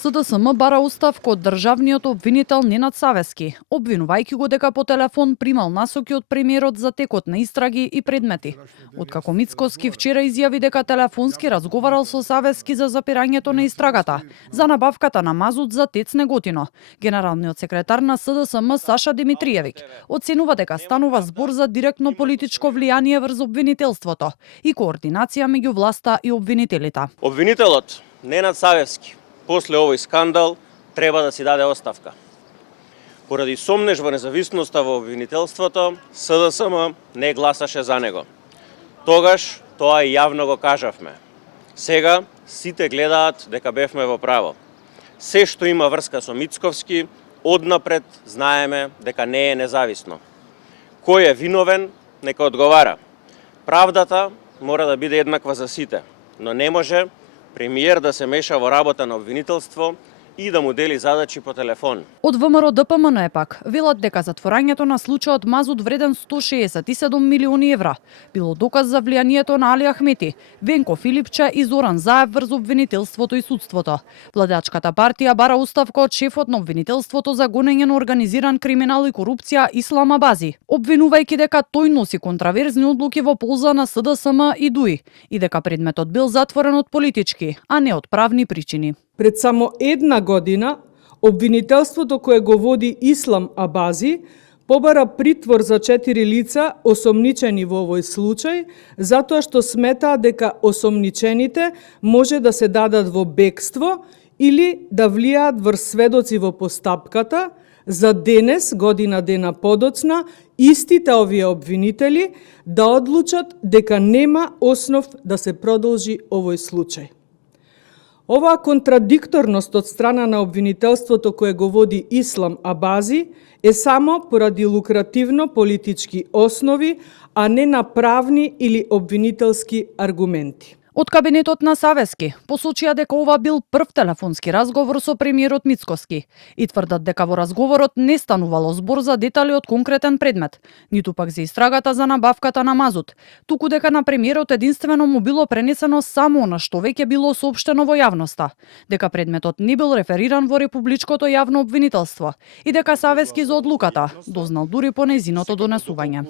СДСМ бара оставка од државниот обвинител Ненад Савески, обвинувајќи го дека по телефон примал насоки од премиерот за текот на истраги и предмети. Откако Мицкоски вчера изјави дека телефонски разговарал со Савески за запирањето на истрагата, за набавката на мазут за ТЕЦ Неготино, генералниот секретар на СДСМ Саша Димитриевиќ оценува дека станува збор за директно политичко влијание врз обвинителството и координација меѓу власта и обвинителите. Обвинителот Ненад Савески после овој скандал треба да си даде оставка. Поради сомнеж во независноста во обвинителството, СДСМ не гласаше за него. Тогаш тоа и јавно го кажавме. Сега сите гледаат дека бевме во право. Се што има врска со Мицковски, однапред знаеме дека не е независно. Кој е виновен, нека одговара. Правдата мора да биде еднаква за сите, но не може премиер да се меша во работа на обвинителство и да му дели задачи по телефон. Од ВМРО ДПМН пак велат дека затворањето на случајот мазут вреден 167 милиони евра било доказ за влијанието на Али Ахмети, Венко Филипче и Зоран Заев врз обвинителството и судството. Владачката партија бара оставка од шефот на обвинителството за гонење на организиран криминал и корупција Ислам Абази, обвинувајќи дека тој носи контраверзни одлуки во полза на СДСМ и ДУИ и дека предметот бил затворен од политички, а не од правни причини. Пред само една година, обвинителството кое го води Ислам Абази побара притвор за 4 лица осомничени во овој случај, затоа што сметаа дека осомничените може да се дадат во бегство или да влијаат врз сведоци во постапката, за денес, година дена подоцна, истите овие обвинители да одлучат дека нема основ да се продолжи овој случај. Оваа контрадикторност од страна на обвинителството кое го води Ислам Абази е само поради лукративно политички основи, а не на правни или обвинителски аргументи. Од кабинетот на Савески посочија дека ова бил прв телефонски разговор со премиерот Мицкоски и тврдат дека во разговорот не станувало збор за детали од конкретен предмет, ниту пак за истрагата за набавката на мазут, туку дека на премиерот единствено му било пренесено само она што веќе било соопштено во јавноста, дека предметот не бил рефериран во републичкото јавно обвинителство и дека Савески за одлуката дознал дури по нејзиното донесување.